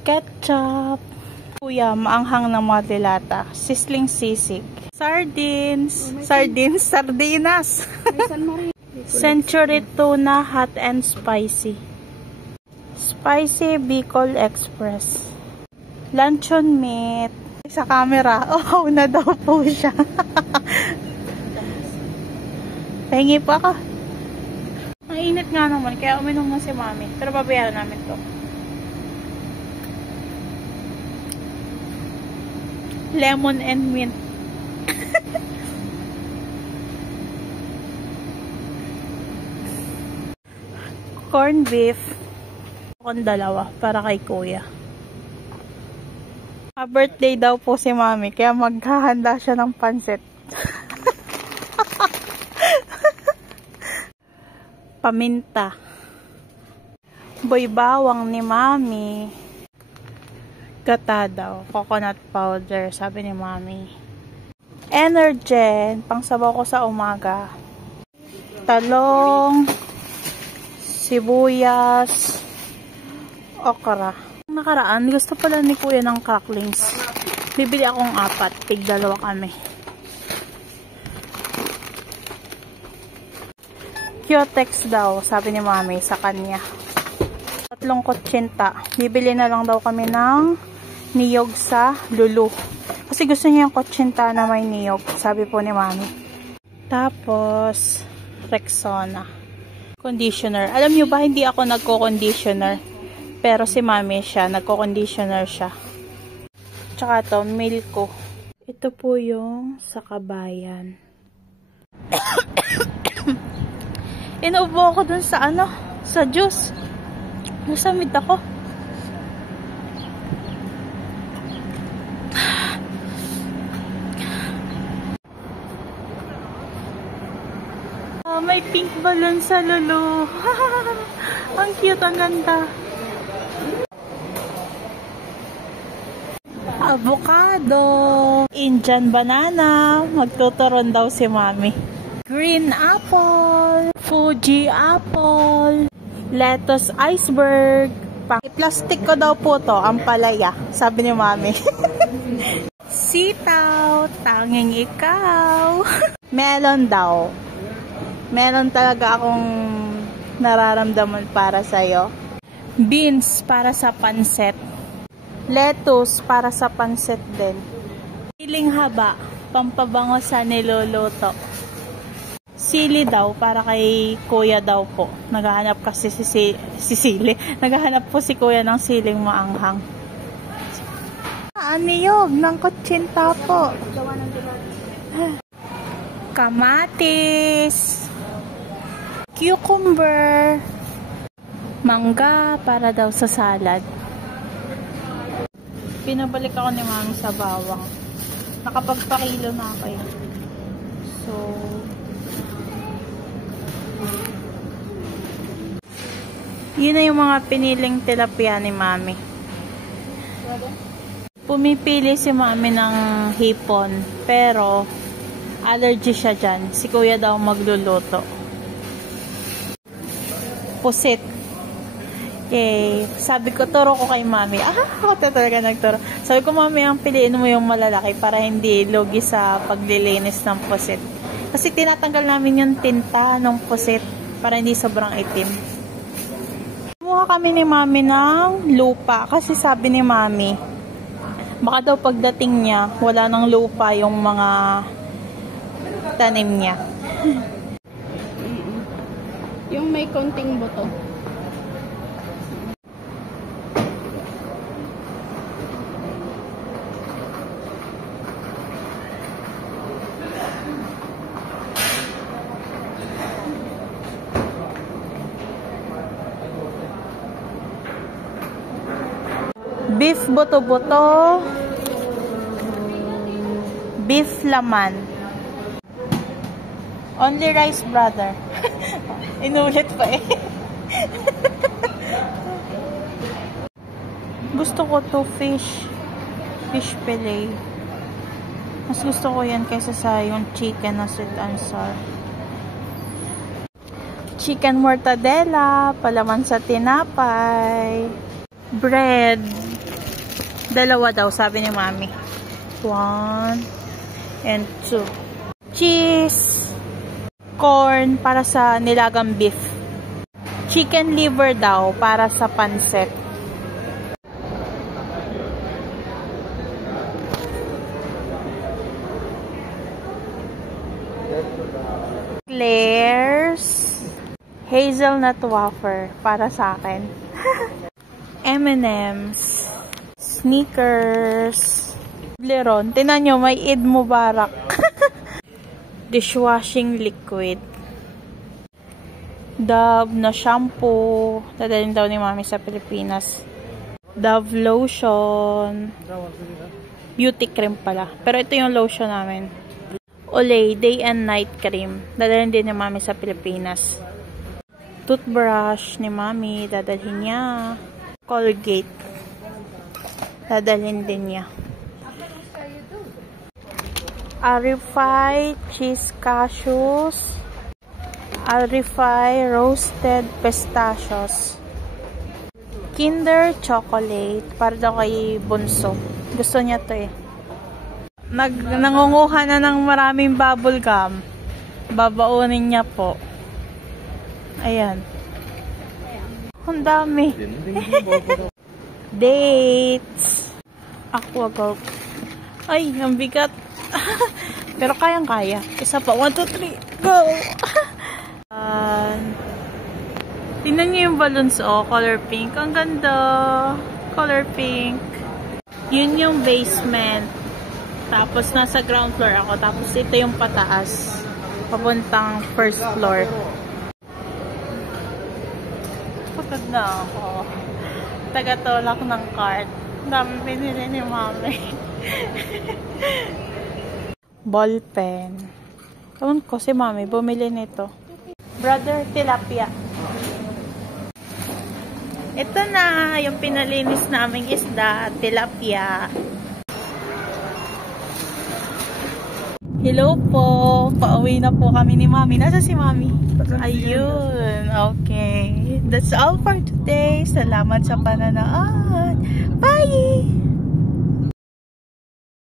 Ketchup. Kuya, maanghang ng mga dilata. Sisling sisig. Sardines. Sardines. Sardinas. Century tuna, hot and spicy. Spicy Bicol Express. Luncheon meat. Sa camera. Oh, na daw po siya. Pahingi po ako. Ang init nga naman, kaya uminom na si mami. Pero babayaran namin to. Lemon and mint. Corn beef. Kung dalawa, para kay kuya. Birthday daw po si mami, kaya maghahanda siya ng pansit. Paminta. Boy bawang ni mami. Gata daw. Coconut powder, sabi ni mami. Energen, pangsabaw ko sa umaga. Talong. Sibuyas. Okra. Nakaraan, gusto pala ni kuya ng cracklings. Bibili akong 4. Tig-2 kami. Cutex daw, sabi ni mami sa kanya. 3.80. Bibili na lang daw kami ng niyog sa Lulu. Kasi gusto niya yung 80 na may niyog, sabi po ni mami. Tapos, Rexona. Conditioner. Alam nyo ba, hindi ako nagko-conditioner. Pero si mami siya, nagko-conditioner siya. Tsaka to, Milko. Ito po yung sa Kabayan. Inuubo ako dun sa sa juice. Nasamid ako. May pink balloon sa Lulu. Ang cute, ang ganda. Avocado. Indian banana. Magtuturon daw si mami. Green apple. Fuji apple. Lettuce iceberg. Plastic ko daw po to, ang palaya. Sabi ni mami. Sitaw. Tanging ikaw. Melon daw. Meron talaga akong nararamdaman para sa'yo. Beans para sa pansit. Lettuce para sa pansit din. Siling haba. Pampabango sa niluluto. Sili daw para kay kuya daw po. Naghahanap kasi si Sili. Naghahanap po si kuya ng siling maanghang. Niyog ng 80 po. Kamatis. Cucumber. Mangga para daw sa salad. Pinabalik ako ni mami sa bawang. Nakapagpakilo na ako eh. So, yun na yung mga piniling tilapia ni mami. Pumipili si mami ng hipon. Pero, allergy siya dyan. Si kuya daw magluluto. Pusit. Okay. Sabi ko, turo ko kay mami. Ako talaga nagturo. Sabi ko, mami, ang piliin mo yung malalaki para hindi lugi sa paglilinis ng pusit. Kasi tinatanggal namin yung tinta ng pusit para hindi sobrang itim. Kumuha kami ni mami ng lupa. Kasi sabi ni mami, baka daw pagdating niya, wala ng lupa yung mga tanim niya. Yung may konting buto. Beef buto-buto. Beef laman. Only rice, brother. Inulit pa eh. Gusto ko to fish. Fish fillet. Mas gusto ko yan kaysa sa yung chicken na sweet and sour. Chicken mortadella. Palaman sa tinapay. Bread. Dalawa daw, sabi ni Mami. 1 and 2. Cheese. Corn para sa nilagang beef. Chicken liver daw para sa pancit. Claire's hazelnut wafer para sa akin. M&M's. Snickers. Toblerone. Tinan nyo, may Eid Mubarak. Dishwashing liquid. Dove na shampoo. Dadalhin daw ni Mami sa Pilipinas. Dove lotion. Beauty cream pala. Pero ito yung lotion namin. Olay day and night cream. Dadalhin din ni Mami sa Pilipinas. Toothbrush ni Mami. Dadalhin niya. Colgate. Dadalhin din niya. Arify cheese cashews. Arify roasted pistachios. Kinder chocolate. Para daw kay Bunso. Gusto niya to eh. Nangunguha na ng maraming bubble gum. Babaunin niya po. Ayan. Ang dami. Dates. Aqua Gulp. Ay, ang bigat. Pero kayang-kaya. Isa pa. 1, 2, 3. Go! Tingnan niyo yung balloons. Oh, color pink. Ang ganda. Color pink. Yun yung basement. Tapos, nasa ground floor ako. Tapos, ito yung pataas. Papuntang first floor. Pagod na ako. Tagatulak ng cart. Dami pinili ni Mami. Ballpen. Ewan ko si Mami. Bumili nito. Brother, tilapia. Ito na. Yung pinalinis naming isda. Tilapia. Hello po. Pauwi na po kami ni Mami. Nasa si Mami? Ayun. Okay. That's all for today. Salamat sa pananood. Bye!